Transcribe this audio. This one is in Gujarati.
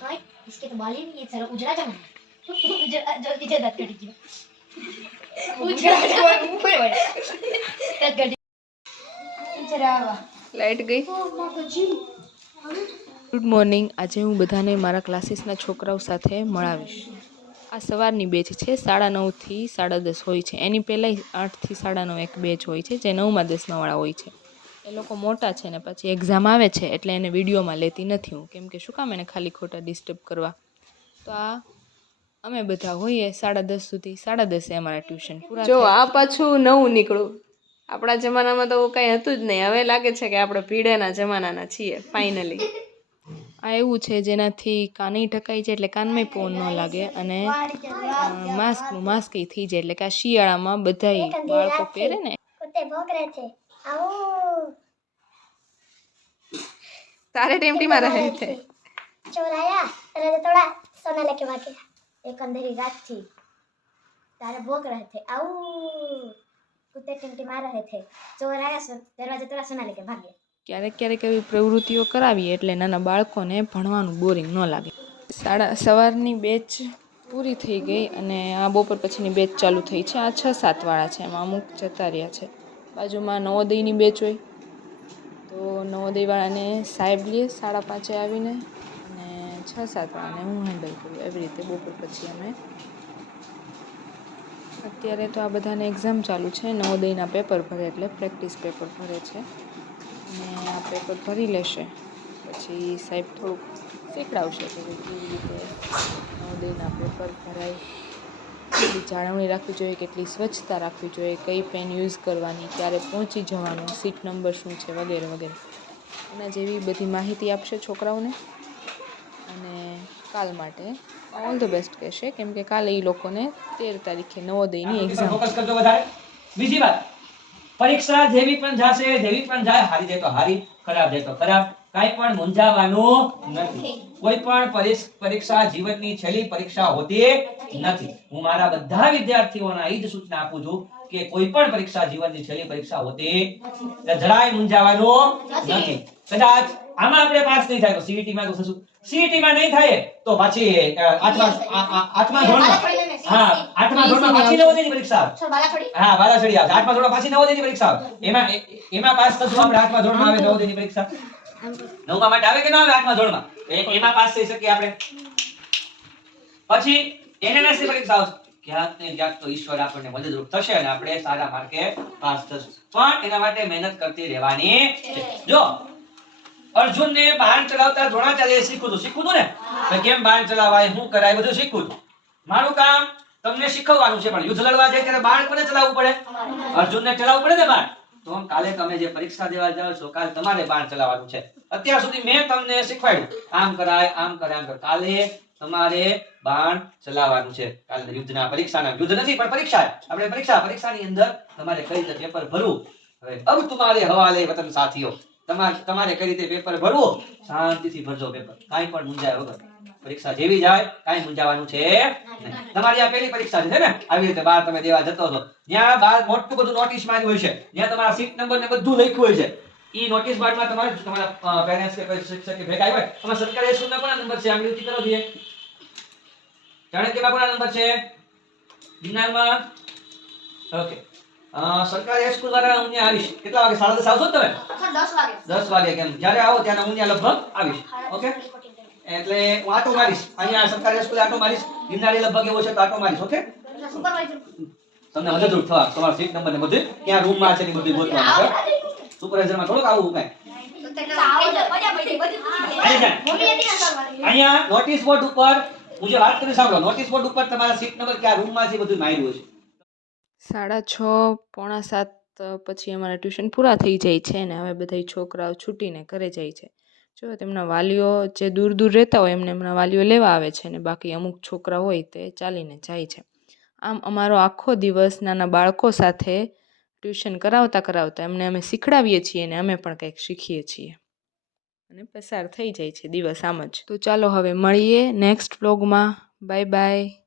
हाय इसके तो बाल ही नहीं है चलो उजड़ा जाना उजड़ा जो इधर दांत कटी गया उजड़ा जाना ऊपर वाला दांत कटी जरा आवा લાઈટ ગઈ ओ मां को जी ગુડ મોર્નિંગ આજે હું બધાને મારા ક્લાસીસના છોકરાઓ સાથે મળાવીશ આ સવારની બેચ છે સાડા નવથી સાડા દસ હોય છે એની પહેલાંય આઠથી સાડા નવ એક બેચ હોય છે જે નવમાં દસમાવાળા હોય છે એ લોકો મોટા છે ને પછી એક્ઝામ આવે છે એટલે એને વિડીયોમાં લેતી નથી હું. કેમ કે શું કામ એને ખાલી ખોટા ડિસ્ટર્બ કરવા? તો આ અમે બધા હોઈએ સાડા દસ સુધી. સાડા દસે અમારા ટ્યુશન પૂરા જો આ પાછું નવું નીકળું આપણા જમાનામાં તો કંઈ હતું જ નહીં. હવે લાગે છે કે આપણે ભીડેના જમાનાના છીએ ફાઇનલી આ એવું છે જેનાથી કાન ઢકાઈ જાય એટલે કાનમાં પોન ન લાગે અને માસ્કનું માસ્ક થઈ જાય. એટલે કે આ શિયાળામાં બધાય બાળકો પહેરે ને પોતે ભોગરે છે. આવું. તારે ટેમટીમાં રહે છે. ચોરાયા તને થોડા સોના લેકે વાકે એક અંધેરી રાતથી તારે ભોગ રહે છે. આવું. કુતે ટીમટીમાં રહે છે. ચોરાયા દરવાજે તોડા સોના લેકે ભાગે. ક્યારેક ક્યારેક એવી પ્રવૃત્તિઓ કરાવી એટલે નાના બાળકોને ભણવાનું બોરિંગ ન લાગે. સાડા સવારની બેચ પૂરી થઈ ગઈ અને આ બપોર પછીની બેચ ચાલુ થઈ છે. આ છ સાત વાળા છે. એમાં અમુક જતા રહ્યા છે. બાજુમાં નવોદયની બેચ હોય. તો નવોદયવાળાને સાહેબ લઈએ, સાડા પાંચે આવીને અને છ સાતવાળાને હું હેન્ડલ કરું, એવી રીતે બપોર પછી અમે. અત્યારે તો આ બધાને એક્ઝામ ચાલુ છે, નવોદયના પેપર ભરે એટલે પ્રેક્ટિસ પેપર ભરે છે. અને આ પેપર ભરી લેશે, પછી સાહેબ થોડુંક શીખડાવશે કે કેવી રીતે નવોદયના પેપર ભરાય. કેટલી જાળવણી રાખવી જોઈએ કેટલી સ્વચ્છતા રાખવી જોઈએ કઈ પેન યુઝ કરવાની ક્યારે પહોંચી જવાનું સીટ નંબર શું છે વગેરે વગેરે. એના જેવી બધી માહિતી આપશે છોકરાઓને. અને કાલ માટે ઓલ ધ બેસ્ટ કહેશે કેમ કે કાલે એ લોકોને તેર તારીખે નવોદયની એક્ઝામ ફોકસ કરજો વધારે. બીજી વાત પરીક્ષા જેવી પણ જાશે જેવી પણ જાય હારી જાય તો હારી ખરાબ જાય તો ખરાબ. કઈ પણ મૂંઝાવાનું નથી. કોઈ પણ પરીક્ષા જીવનની છેલ્લી પરીક્ષા હોતી નથી. હું મારા બધા વિદ્યાર્થીઓના એ જ સૂચના આપું છું કે કોઈ પણ પરીક્ષા જીવનની છેલ્લી પરીક્ષા હોતી જરાય મૂંઝાવાનું નથી. કદાચ આમાં આપણે પાસ નહીં થાય તો સીઈટી માં તો શું? સીઈટી માં નહીં થાય તો પછી આઠમા ધોરણમાં. હા આઠમા ધોરણમાં પાછી નવોદયની પરીક્ષા હા બાલાછડી આવે. આઠમા ધોરણમાં પાછી નવોદયની પરીક્ષા એમાં એમાં પાસ થશું આપણે આઠમા ધોરણમાં આવે નવોદયની પરીક્ષા. નવમા માટે આવે કે ના આવે આઠમા ધોરણમાં? એમાં પાસ થઈ શકીએ આપણે. પછી NNS પરીક્ષા આવશે. ક્યાંક ને ક્યાંક તો ઈશ્વર આપણને મદદરૂપ થશે અને આપણે સારા માર્કે પાસ થશું. પણ એના માટે મહેનત કરતી રહેવાની છે. જો અર્જુનને બાણ ચલાવતા દ્રોણાચાર્ય શીખવું હતું. શીખવું હતું ને? કેમ બાણ ચલાવાય? શું કરાય બધું શીખવું. હતું મારું કામ તમને શીખવવાનું છે પણ યુદ્ધ લડવા જાય ત્યારે બાણ કોને ચલાવવું પડે? અર્જુનને ચલાવવું પડે ને બાણ? તો કાલે તમે જે પરીક્ષા દેવા જાઓ છો, કાલે તમારે બાણ ચલાવવાનું છે. અત્યાર સુધી મેં તમને શીખવાડ્યું. આમ કરાય આમ કરાય, આમ કાલે તમારે બાણ ચલાવવાનું છે. કાલે યુદ્ધના પરીક્ષાના. યુદ્ધ નથી, પણ પરીક્ષા આપણે પરીક્ષા, પરીક્ષાની અંદર તમારે કઈ રીતે પેપર ભરવું? હવે અબ તમારે હવાલે વતન સાથીઓ, તમારે તમારે કઈ રીતે પેપર ભરવું? શાંતિથી ભરજો પેપર કાંઈ પણ મૂંઝાય વગર. પરીક્ષા જેવી જાય કાંઈ મૂંઝાવાનું છે તમારી આ પહેલી પરીક્ષા છે ને? આવી રીતે બાર તમે દેવા જતો છો. ત્યાં બાર મોટું બધું નોટિસમાં હોય છે. જ્યાં તમારા સીટ નંબર ને બધું લખ્યું હોય છે. ઈ નોટિસ બોર્ડમાં તમારે તમારા પેરેન્ટ્સ કે શિક્ષક કે ભેગા આવ્યા તમે સરકારી સ્કૂલના કોના નંબર છે? આંગળી ઊંચી કરો છે ચાણક્યમાં કોના નંબર છે? વિજ્ઞાનમાં ઓકે. સરકારી હાઈસ્કૂલ વાળા હું ત્યાં આવીશ. કેટલા વાગે? સાડા દસ આવશો તમે? દસ વાગે. દસ વાગે કેમ? જ્યારે આવો ત્યારે હું ત્યાં લગભગ આવીશ. ઓકે? એટલે હું આટો મારીશ. અહીંયા સરકારી સ્કૂલ આટો મારીશ. ગિરનારી લગભગ એવો છે તો આટો મારીશ ઓકે? તમને મદદરૂપ થવા તમારો સીટ નંબર ને બધું. ક્યાં રૂમમાં છે ને બધું ગોતવાનું છે સુપરવાઇઝરમાં થોડુંક આવું કાંઈ. અહીંયા નોટિસ બોર્ડ ઉપર હું જે વાત કરી સાંભળો નોટિસ બોર્ડ ઉપર તમારા સીટ નંબર ક્યાં રૂમમાં છે બધું માર્યું છે. સાડા છ પોણા સાત પછી અમારા ટ્યુશન પૂરા થઈ જાય છે ને હવે બધા છોકરાઓ છૂટીને ઘરે જાય છે. જો તેમના વાલીઓ જે દૂર દૂર રહેતા હોય એમને એમના વાલીઓ લેવા આવે છે ને બાકી અમુક છોકરા હોય તે ચાલીને જાય છે. આમ અમારો આખો દિવસ નાના બાળકો સાથે ટ્યુશન કરાવતા કરાવતા એમને અમે શીખડાવીએ છીએ અને અમે પણ કંઈક શીખીએ છીએ. અને પસાર થઈ જાય છે દિવસ આમ જ. તો ચાલો હવે મળીએ નેક્સ્ટ બ્લોગમાં બાય બાય.